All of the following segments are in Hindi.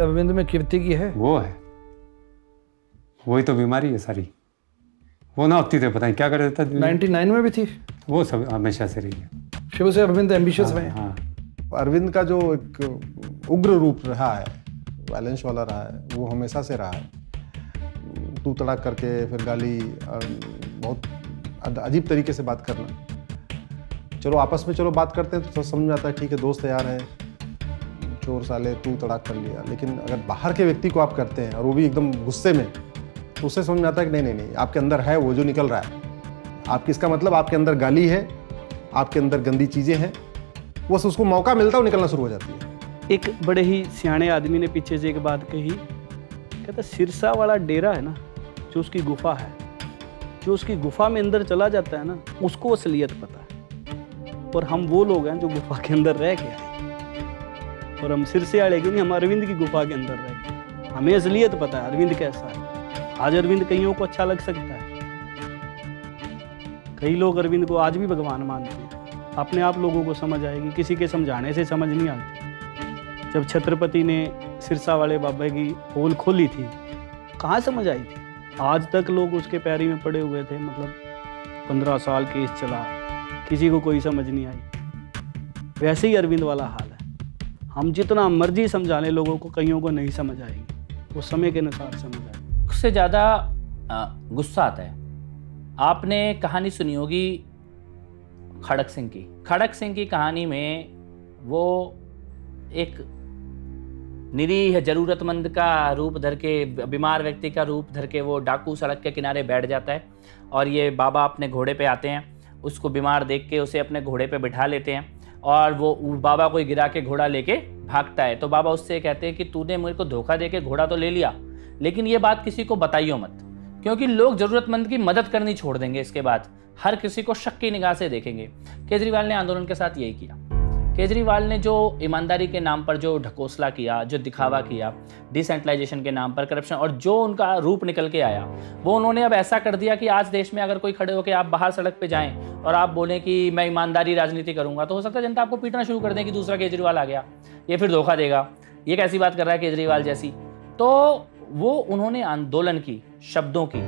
अरविंद में कीर्ति की है? वो है, वही तो बीमारी है सारी। वो ना होती थे पता नहीं क्या कर देता। 99 में भी थी वो, सब हमेशा से रही है। शुरू से अरविंद एम्बिशियस रहे। हाँ। अरविंद का जो एक उग्र रूप रहा है, वायलेंस वाला रहा है, वो हमेशा से रहा है। तू तड़ाक करके फिर गाली और बहुत अजीब तरीके से बात करना। चलो आपस में चलो बात करते हैं तो समझ में आता है, ठीक है दोस्त यार है, चोर साले तू तड़ाक कर लिया। लेकिन अगर बाहर के व्यक्ति को आप करते हैं और वो भी एकदम गुस्से में, तो उससे समझ में आता है कि नहीं नहीं नहीं, आपके अंदर है वो जो निकल रहा है। आपकी इसका मतलब आपके अंदर गाली है, आपके अंदर गंदी चीज़ें हैं, बस उसको मौका मिलता है वो निकलना शुरू हो जाती है। एक बड़े ही सियाने आदमी ने पीछे से एक बात कही, कहता सिरसा वाला डेरा है ना, जो उसकी गुफा है, जो उसकी गुफा में अंदर चला जाता है ना, उसको असलियत पता है। और हम वो लोग हैं जो गुफा के अंदर रह के आए, और हम सिरसे वाले की नहीं, हम अरविंद की गुफा के अंदर रह के, हमें असलियत पता है अरविंद कैसा है। आज अरविंद कईयों को अच्छा लग सकता है, कई लोग अरविंद को आज भी भगवान मानते हैं। अपने आप लोगों को समझ आएगी, किसी के समझाने से समझ नहीं आती। जब छत्रपति ने सिरसा वाले बाबा की पोल खोली थी, कहाँ समझ आई थी? आज तक लोग उसके पैरी में पड़े हुए थे। मतलब 15 साल केस चला, किसी को कोई समझ नहीं आई। वैसे ही अरविंद वाला हाल है। हम जितना मर्जी समझा लें लोगों को, कईयों को नहीं समझ आएगी, वो समय के अनुसार समझ आएगी। उससे ज़्यादा गुस्सा आता है। आपने कहानी सुनी होगी खड़क सिंह की। खड़क सिंह की कहानी में वो एक निरीह ज़रूरतमंद का रूप धर के, बीमार व्यक्ति का रूप धर के वो डाकू सड़क के किनारे बैठ जाता है, और ये बाबा अपने घोड़े पे आते हैं, उसको बीमार देख के उसे अपने घोड़े पे बिठा लेते हैं, और वो बाबा को गिरा के घोड़ा लेके भागता है। तो बाबा उससे कहते हैं कि तूने मेरे को धोखा दे के घोड़ा तो ले लिया, लेकिन ये बात किसी को बताइयो मत, क्योंकि लोग ज़रूरतमंद की मदद करनी छोड़ देंगे। इसके बाद हर किसी को शक की निगाह से देखेंगे। केजरीवाल ने आंदोलन के साथ यही किया। केजरीवाल ने जो ईमानदारी के नाम पर जो ढकोसला किया, जो दिखावा किया, डिसेंट्रलाइजेशन के नाम पर करप्शन, और जो उनका रूप निकल के आया, वो उन्होंने अब ऐसा कर दिया कि आज देश में अगर कोई खड़े होकर आप बाहर सड़क पे जाएं और आप बोलें कि मैं ईमानदारी राजनीति करूंगा, तो हो सकता है जनता आपको पीटना शुरू कर दें कि दूसरा केजरीवाल आ गया, ये फिर धोखा देगा, ये कैसी बात कर रहा है केजरीवाल जैसी। तो वो उन्होंने आंदोलन की, शब्दों की,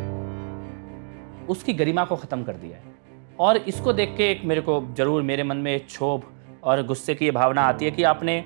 उसकी गरिमा को ख़त्म कर दिया है। और इसको देख के एक मेरे को ज़रूर मेरे मन में क्षोभ और गुस्से की ये भावना आती है कि आपने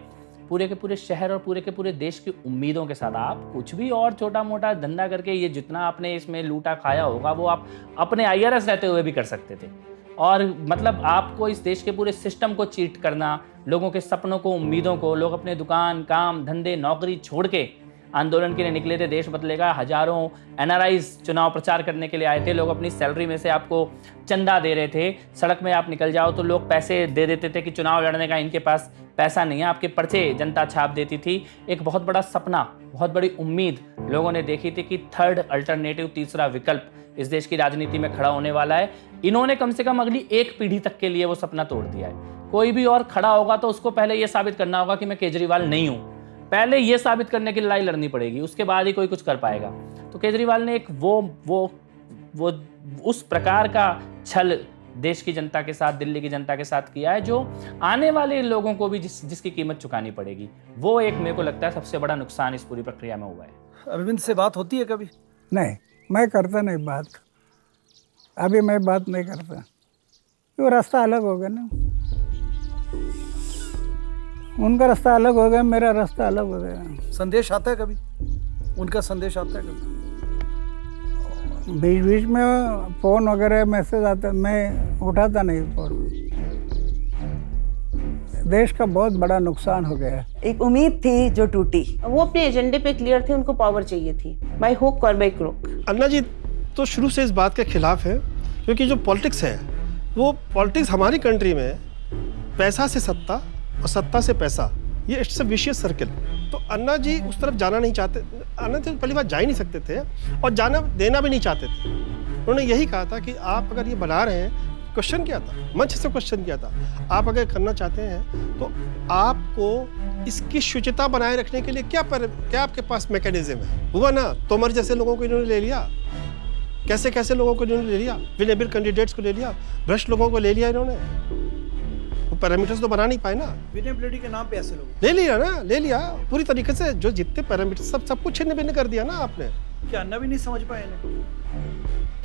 पूरे के पूरे शहर और पूरे के पूरे देश की उम्मीदों के साथ आप कुछ भी और छोटा मोटा धंधा करके ये जितना आपने इसमें लूटा खाया होगा वो आप अपने IRS रहते हुए भी कर सकते थे। और मतलब आपको इस देश के पूरे सिस्टम को चीट करना, लोगों के सपनों को, उम्मीदों को, लोग अपने दुकान, काम, धंधे, नौकरी छोड़ के आंदोलन के लिए निकले थे, देश बदलेगा, हजारों NRIs चुनाव प्रचार करने के लिए आए थे, लोग अपनी सैलरी में से आपको चंदा दे रहे थे, सड़क में आप निकल जाओ तो लोग पैसे दे देते थे कि चुनाव लड़ने का इनके पास पैसा नहीं है, आपके पर्चे जनता छाप देती थी। एक बहुत बड़ा सपना, बहुत बड़ी उम्मीद लोगों ने देखी थी कि थर्ड अल्टरनेटिव, तीसरा विकल्प इस देश की राजनीति में खड़ा होने वाला है। इन्होंने कम से कम अगली एक पीढ़ी तक के लिए वो सपना तोड़ दिया है। कोई भी और खड़ा होगा तो उसको पहले ये साबित करना होगा कि मैं केजरीवाल नहीं हूँ, पहले ये साबित करने की लड़ाई लड़नी पड़ेगी, उसके बाद ही कोई कुछ कर पाएगा। तो केजरीवाल ने एक वो उस प्रकार का छल देश की जनता के साथ, दिल्ली की जनता के साथ किया है, जो आने वाले लोगों को भी जिसकी कीमत चुकानी पड़ेगी। वो एक मेरे को लगता है सबसे बड़ा नुकसान इस पूरी प्रक्रिया में हुआ है। अरविंद से बात होती है कभी? नहीं, मैं करता नहीं बात, अभी मैं बात नहीं करता, वो रास्ता अलग हो गया ना, उनका रास्ता अलग हो गया, मेरा रास्ता अलग हो गया। संदेश आता है कभी? उनका संदेश आता है कभी? बीच बीच में फ़ोन वगैरह मैसेज आता, मैं उठाता नहीं फ़ोन। देश का बहुत बड़ा नुकसान हो गया है। एक उम्मीद थी जो टूटी। वो अपने एजेंडे पे क्लियर थे, उनको पावर चाहिए थी, बाय हुक और बाय क्रुक। अन्ना जी तो शुरू से इस बात के खिलाफ है, क्योंकि जो पॉलिटिक्स है वो पॉलिटिक्स हमारी कंट्री में पैसा से सत्ता और सत्ता से पैसा, ये इट्स अ विशियस सर्किल। तो अन्ना जी उस तरफ जाना नहीं चाहते, अन्ना जी पहली बात जा ही नहीं सकते थे और जाना देना भी नहीं चाहते थे। उन्होंने यही कहा था कि आप अगर ये बना रहे हैं, क्वेश्चन किया था, मंच से क्वेश्चन किया था, आप अगर करना चाहते हैं तो आपको इसकी शुचिता बनाए रखने के लिए क्या आपके पास मैकेनिज्म है? हुआ ना, तोमर जैसे लोगों को इन्होंने ले लिया, कैसे कैसे लोगों को इन्होंने ले लिया, विनेबल कैंडिडेट्स को ले लिया, भ्रष्ट लोगों को ले लिया इन्होंने, वो पैरामीटर्स तो बना नहीं पाए ना। विनेबिलिटी के नाम पे ऐसे लोग ले लिया ना, ले लिया पूरी तरीके से, जो जितने पैरामीटर्स सब कुछ छिन्न भिन्न कर दिया ना आपने। क्या अन्ना भी नहीं समझ पाए इन्हें?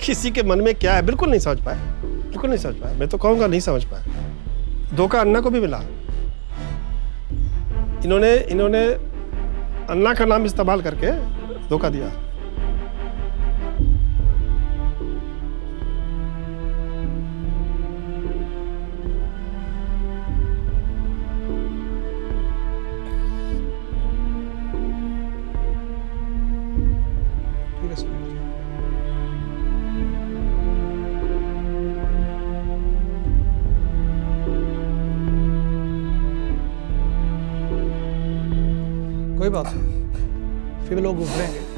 किसी के मन में क्या है बिल्कुल नहीं समझ पाए, बिल्कुल नहीं समझ पाए। मैं तो कहूँगा नहीं समझ पाए। धोखा अन्ना को भी मिला। इन्होंने अन्ना का नाम इस्तेमाल करके धोखा दिया। कोई बात नहीं, फिर लोग उभरेंगे।